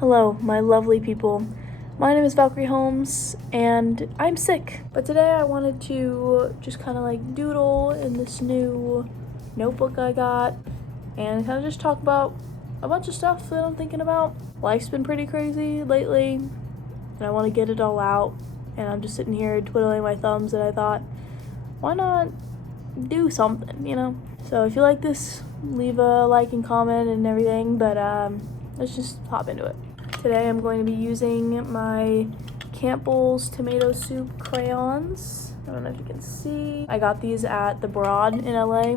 Hello, my lovely people. My name is Valkyrieholmes, and I'm sick. But today I wanted to just kind of like doodle in this new notebook I got and kind of just talk about a bunch of stuff that I'm thinking about. Life's been pretty crazy lately, and I want to get it all out. And I'm just sitting here twiddling my thumbs, and I thought, why not do something, you know? So if you like this, leave a like and comment and everything, but let's just hop into it. Today I'm going to be using my Campbell's tomato soup crayons. I don't know if you can see. I got these at the Broad in LA,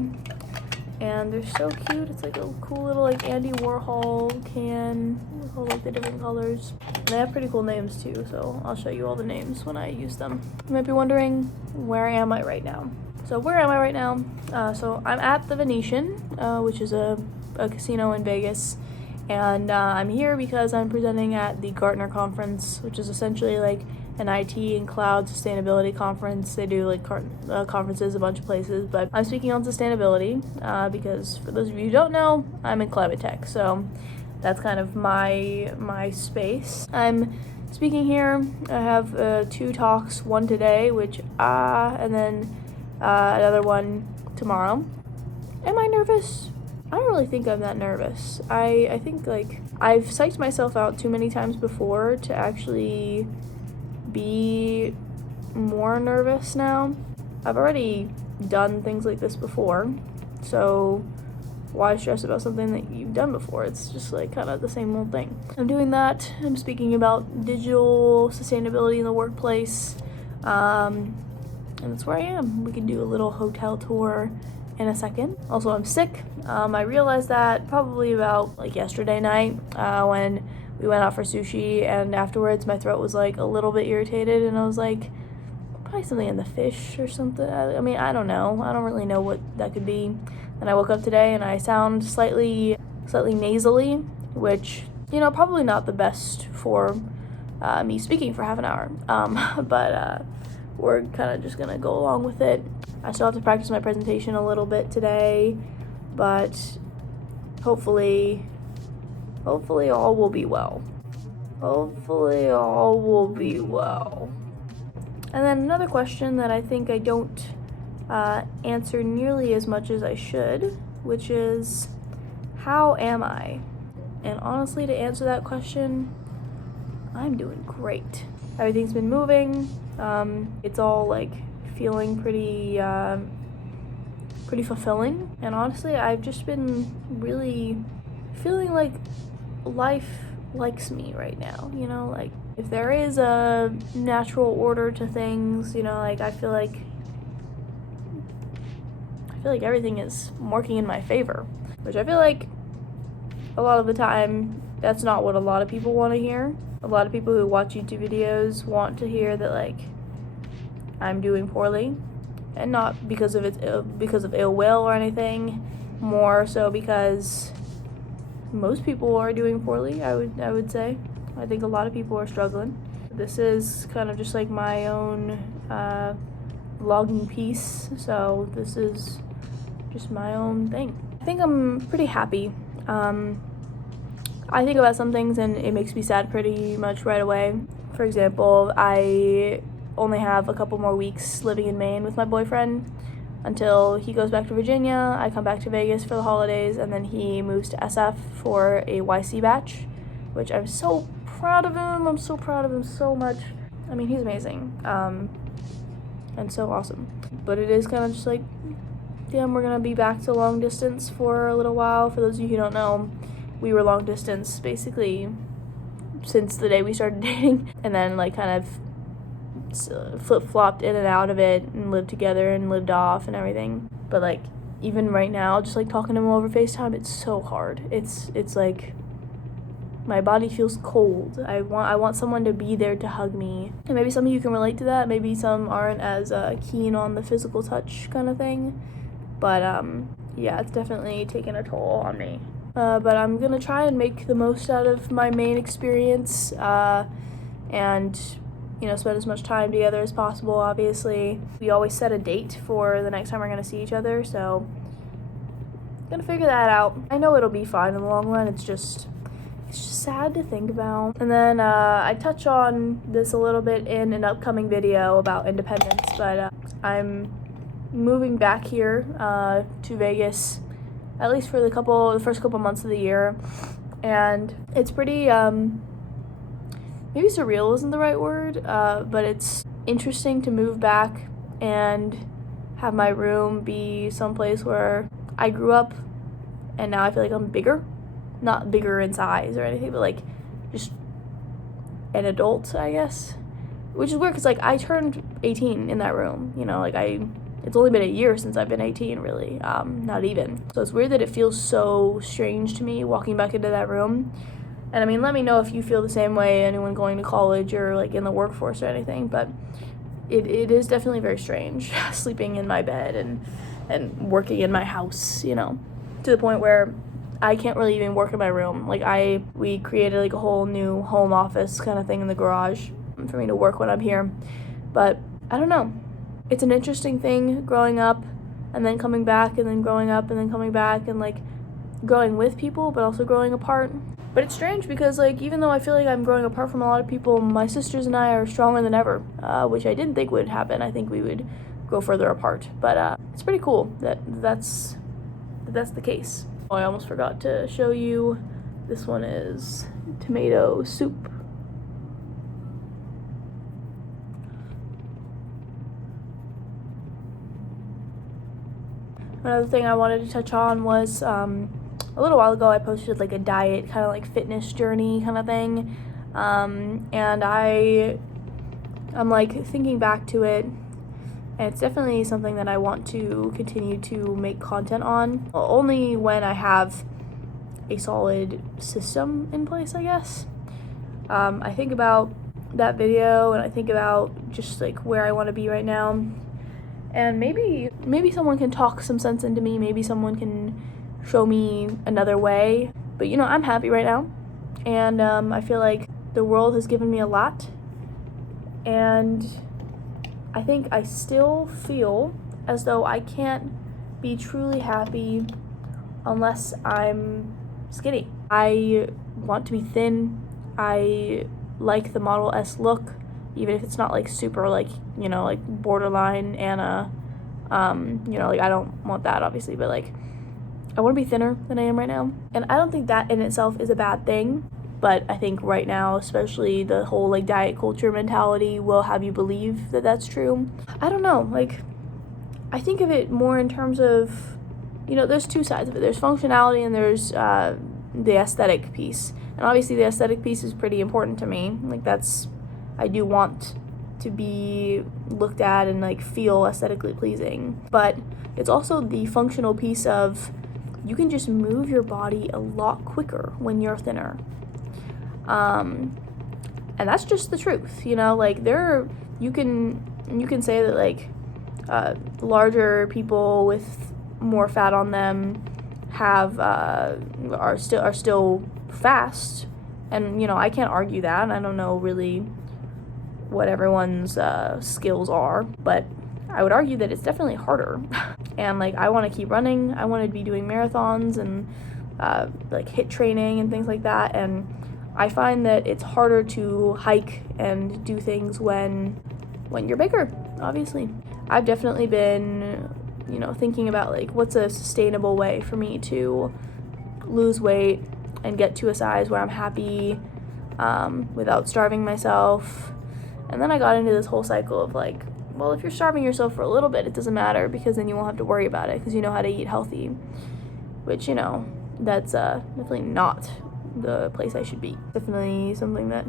and they're so cute. It's like a cool little like Andy Warhol can with all like the different colors. And they have pretty cool names too, so I'll show you all the names when I use them. You might be wondering, where am I right now? So where am I right now? So I'm at the Venetian, which is a casino in Vegas. And I'm here because I'm presenting at the Gartner conference, which is essentially like an IT and cloud sustainability conference. They do like conferences a bunch of places, but I'm speaking on sustainability because for those of you who don't know, I'm in climate tech, so that's kind of my space. I'm speaking here. I have 2 talks, one today, and then another one tomorrow. Am I nervous? I don't really think I'm that nervous. I think like I've psyched myself out too many times before to actually be more nervous now. I've already done things like this before, so why stress about something that you've done before? It's just like kind of the same old thing. I'm doing that. I'm speaking about digital sustainability in the workplace, and that's where I am. We can do a little hotel tour in a second. Also, I'm sick. I realized that probably about like yesterday night when we went out for sushi, and afterwards my throat was like a little bit irritated, and I was like, probably something in the fish or something. I mean, I don't know. I don't really know what that could be. And I woke up today and I sound slightly nasally, which, you know, probably not the best for me speaking for half an hour. But we're kind of just gonna go along with it. I still have to practice my presentation a little bit today, but hopefully all will be well. Hopefully all will be well. And then another question that I think I don't answer nearly as much as I should, which is, how am I? And honestly, to answer that question, I'm doing great. Everything's been moving. It's all like feeling pretty fulfilling, and honestly I've just been really feeling like life likes me right now, you know, like if there is a natural order to things, you know, like I feel like everything is working in my favor, which I feel like a lot of the time that's not what a lot of people want to hear. A lot of people who watch YouTube videos want to hear that like I'm doing poorly, and not because of ill will or anything, more so because most people are doing poorly. I would say. I think a lot of people are struggling. This is kind of just like my own vlogging piece, so this is just my own thing. I think I'm pretty happy. I think about some things and it makes me sad pretty much right away. For example, I only have a couple more weeks living in Maine with my boyfriend until he goes back to Virginia. I come back to Vegas for the holidays, and then he moves to SF for a YC batch, which I'm so proud of him. I'm so proud of him so much. I mean, he's amazing, and so awesome. But it is kind of just like, damn, we're gonna be back to long distance for a little while. For those of you who don't know, we were long distance basically since the day we started dating, and then like kind of flip-flopped in and out of it and lived together and lived off and everything. But like even right now, just like talking to him over FaceTime, it's so hard. It's like my body feels cold. I want someone to be there to hug me. And maybe some of you can relate to that. Maybe some aren't as keen on the physical touch kind of thing. But yeah, it's definitely taken a toll on me. But I'm gonna try and make the most out of my Maine experience, and you know, spend as much time together as possible. Obviously, we always set a date for the next time we're gonna see each other, so gonna figure that out. I know it'll be fine in the long run. It's just It's just sad to think about. And then I touch on this a little bit in an upcoming video about independence, but I'm moving back here to Vegas, at least for the first couple months of the year, and it's pretty maybe surreal isn't the right word, but it's interesting to move back and have my room be someplace where I grew up, and now I feel like I'm bigger. Not bigger in size or anything, but like just an adult, I guess. Which is weird because like I turned 18 in that room, you know, like it's only been a year since I've been 18 really, not even. So it's weird that it feels so strange to me walking back into that room. And I mean, let me know if you feel the same way, anyone going to college or like in the workforce or anything, but it is definitely very strange sleeping in my bed and working in my house, you know, to the point where I can't really even work in my room. Like we created like a whole new home office kind of thing in the garage for me to work when I'm here. But I don't know. It's an interesting thing growing up and then coming back and then growing up and then coming back and like growing with people but also growing apart. But it's strange because like even though I feel like I'm growing apart from a lot of people, my sisters and I are stronger than ever, which I didn't think would happen. I think we would go further apart. But it's pretty cool that's the case. I almost forgot to show you. This one is tomato soup. Another thing I wanted to touch on was a little while ago I posted like a diet kind of like fitness journey kind of thing, and I'm like thinking back to it. And it's definitely something that I want to continue to make content on, only when I have a solid system in place, I guess. I think about that video and I think about just like where I want to be right now. And maybe someone can talk some sense into me, maybe someone can show me another way. But you know, I'm happy right now. And I feel like the world has given me a lot. And I think I still feel as though I can't be truly happy unless I'm skinny. I want to be thin. I like the Model S look, even if it's not like super like, you know, like borderline Anna. You know, like I don't want that obviously, but like I want to be thinner than I am right now. And I don't think that in itself is a bad thing. But I think right now, especially the whole like diet culture mentality will have you believe that that's true. I don't know, like I think of it more in terms of, you know, there's two sides of it. There's functionality and there's the aesthetic piece. And obviously the aesthetic piece is pretty important to me. Like I do want to be looked at and like feel aesthetically pleasing. But it's also the functional piece of you can just move your body a lot quicker when you're thinner. And that's just the truth, you know, like you can say that like larger people with more fat on them are still fast, and you know I can't argue that. I don't know really what everyone's skills are, but I would argue that it's definitely harder. And like I want to keep running, I want to be doing marathons and like HIIT training and things like that, and I find that it's harder to hike and do things when you're bigger, obviously. I've definitely been, you know, thinking about like what's a sustainable way for me to lose weight and get to a size where I'm happy without starving myself. And then I got into this whole cycle of like, well, if you're starving yourself for a little bit, it doesn't matter because then you won't have to worry about it because you know how to eat healthy, which, you know, that's definitely not the place I should be. Definitely something that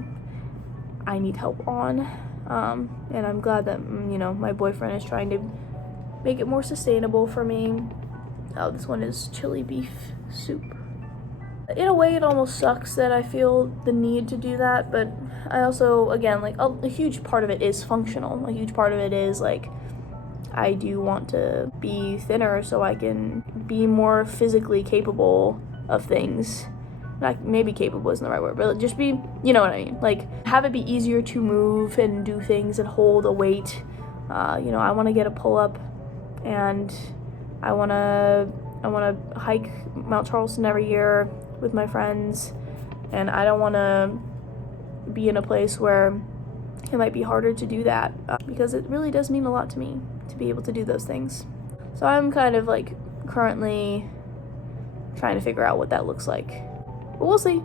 I need help on, and I'm glad that, you know, my boyfriend is trying to make it more sustainable for me. Oh, this one is chili beef soup. In a way, it almost sucks that I feel the need to do that, but I also, again, like a huge part of it is functional. A huge part of it is like I do want to be thinner so I can be more physically capable of things. Not maybe capable isn't the right word, but just be, you know what I mean, like have it be easier to move and do things and hold a weight. You know, I want to get a pull-up, and I want to hike Mount Charleston every year with my friends, and I don't want to be in a place where it might be harder to do that, because it really does mean a lot to me to be able to do those things. So I'm kind of like currently trying to figure out what that looks like, but we'll see.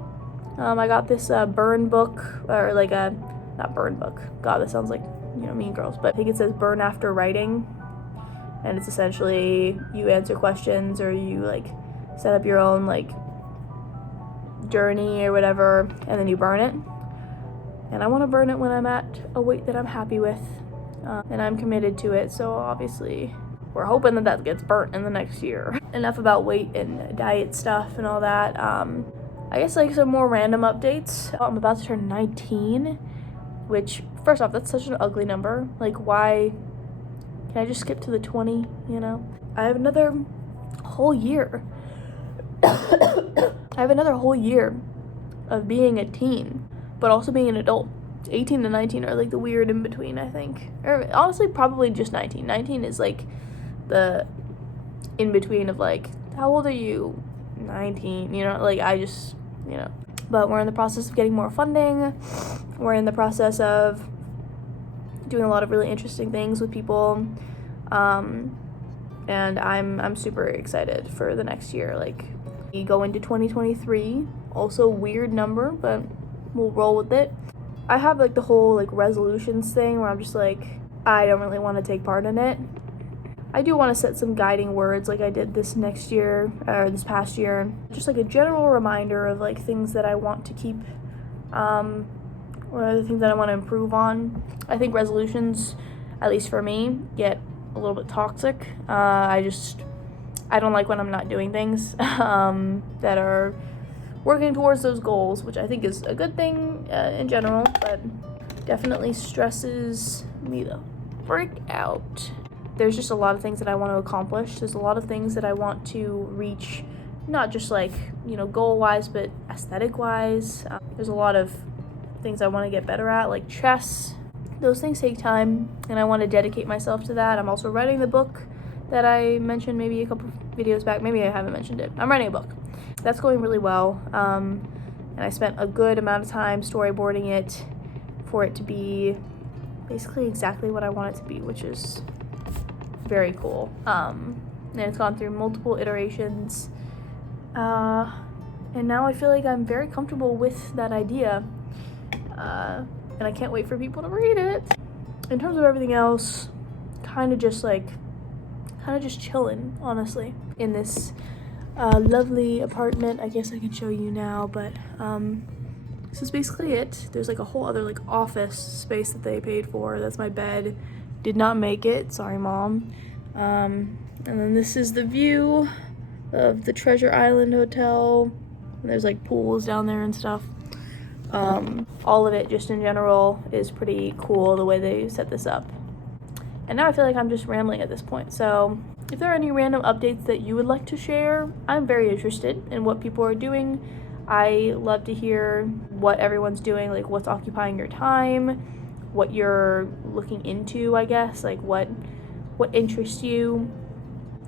I got this burn book, or like a, not burn book, god, that sounds like, you know, Mean Girls, but I think it says burn after writing, and it's essentially you answer questions, or you like set up your own like journey or whatever, and then you burn it. And I want to burn it when I'm at a weight that I'm happy with, and I'm committed to it, so obviously we're hoping that that gets burnt in the next year. Enough about weight and diet stuff and all that. I guess like some more random updates. I'm about to turn 19, which, first off, that's such an ugly number. Like, why can I just skip to the 20, you know? I have another whole year. I have another whole year of being a teen, but also being an adult. 18 and 19 are like the weird in between, I think. Or honestly, probably just 19. 19 is like the in between of like, how old are you? 19, you know, like I just, you know. But we're in the process of getting more funding. We're in the process of doing a lot of really interesting things with people. And I'm super excited for the next year. Like, we go into 2023, also weird number, but we'll roll with it. I have like the whole like resolutions thing where I'm just like, I don't really want to take part in it. I do want to set some guiding words like I did this past year, just like a general reminder of like things that I want to keep, or the things that I want to improve on. I think resolutions, at least for me, get a little bit toxic. I don't like when I'm not doing things that are working towards those goals, which I think is a good thing in general, but definitely stresses me the frick out. There's just a lot of things that I want to accomplish. There's a lot of things that I want to reach, not just like, you know, goal-wise, but aesthetic-wise. There's a lot of things I want to get better at, like chess. Those things take time, and I want to dedicate myself to that. I'm also writing the book that I mentioned maybe a couple videos back. Maybe I haven't mentioned it. I'm writing a book. That's going really well, and I spent a good amount of time storyboarding it for it to be basically exactly what I want it to be, which is very cool. And it's gone through multiple iterations, and now I feel like I'm very comfortable with that idea, and I can't wait for people to read it. In terms of everything else, kind of just chilling, honestly, in this lovely apartment. I guess I can show you now, but this is basically it. There's like a whole other like office space that they paid for. That's my bed. Did not make it, sorry Mom. And then this is the view of the Treasure Island Hotel. And there's like pools down there and stuff. All of it just in general is pretty cool the way they set this up. And now I feel like I'm just rambling at this point. So if there are any random updates that you would like to share, I'm very interested in what people are doing. I love to hear what everyone's doing, like what's occupying your time, what you're looking into, I guess, like what interests you,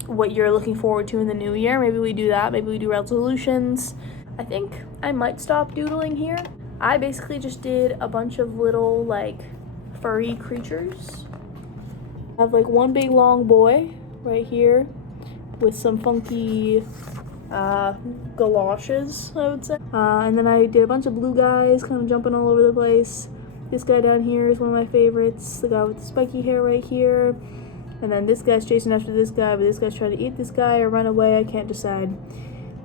what you're looking forward to in the new year. Maybe we do that. Maybe we do resolutions. I think I might stop doodling here. I basically just did a bunch of little like furry creatures. I have like one big long boy right here with some funky galoshes, I would say. And then I did a bunch of blue guys kind of jumping all over the place. This guy down here is one of my favorites, the guy with the spiky hair right here. And then this guy's chasing after this guy, but this guy's trying to eat this guy or run away, I can't decide.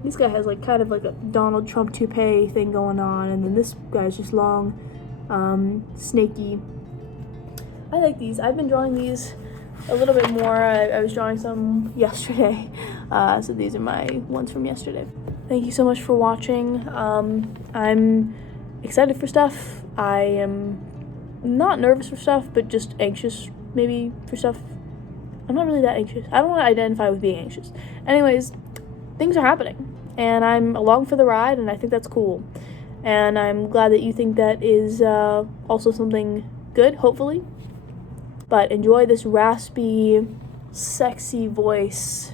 This guy has like kind of like a Donald Trump toupee thing going on, and then this guy's just long, snaky. I like these. I've been drawing these a little bit more. I was drawing some yesterday, so these are my ones from yesterday. Thank you so much for watching. I'm excited for stuff. I am not nervous for stuff, but just anxious maybe for stuff. I'm not really that anxious. I don't want to identify with being anxious. Anyways, things are happening, and I'm along for the ride, and I think that's cool. And I'm glad that you think that is also something good, hopefully. But enjoy this raspy, sexy voice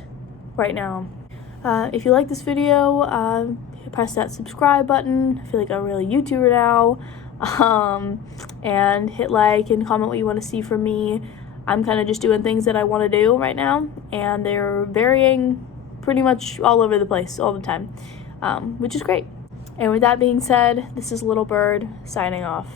right now. If you like this video, press that subscribe button. I feel like I'm a real YouTuber now. And hit like and comment what you want to see from me. I'm kind of just doing things that I want to do right now, and they're varying pretty much all over the place all the time, which is great. And with that being said, this is Little Bird signing off.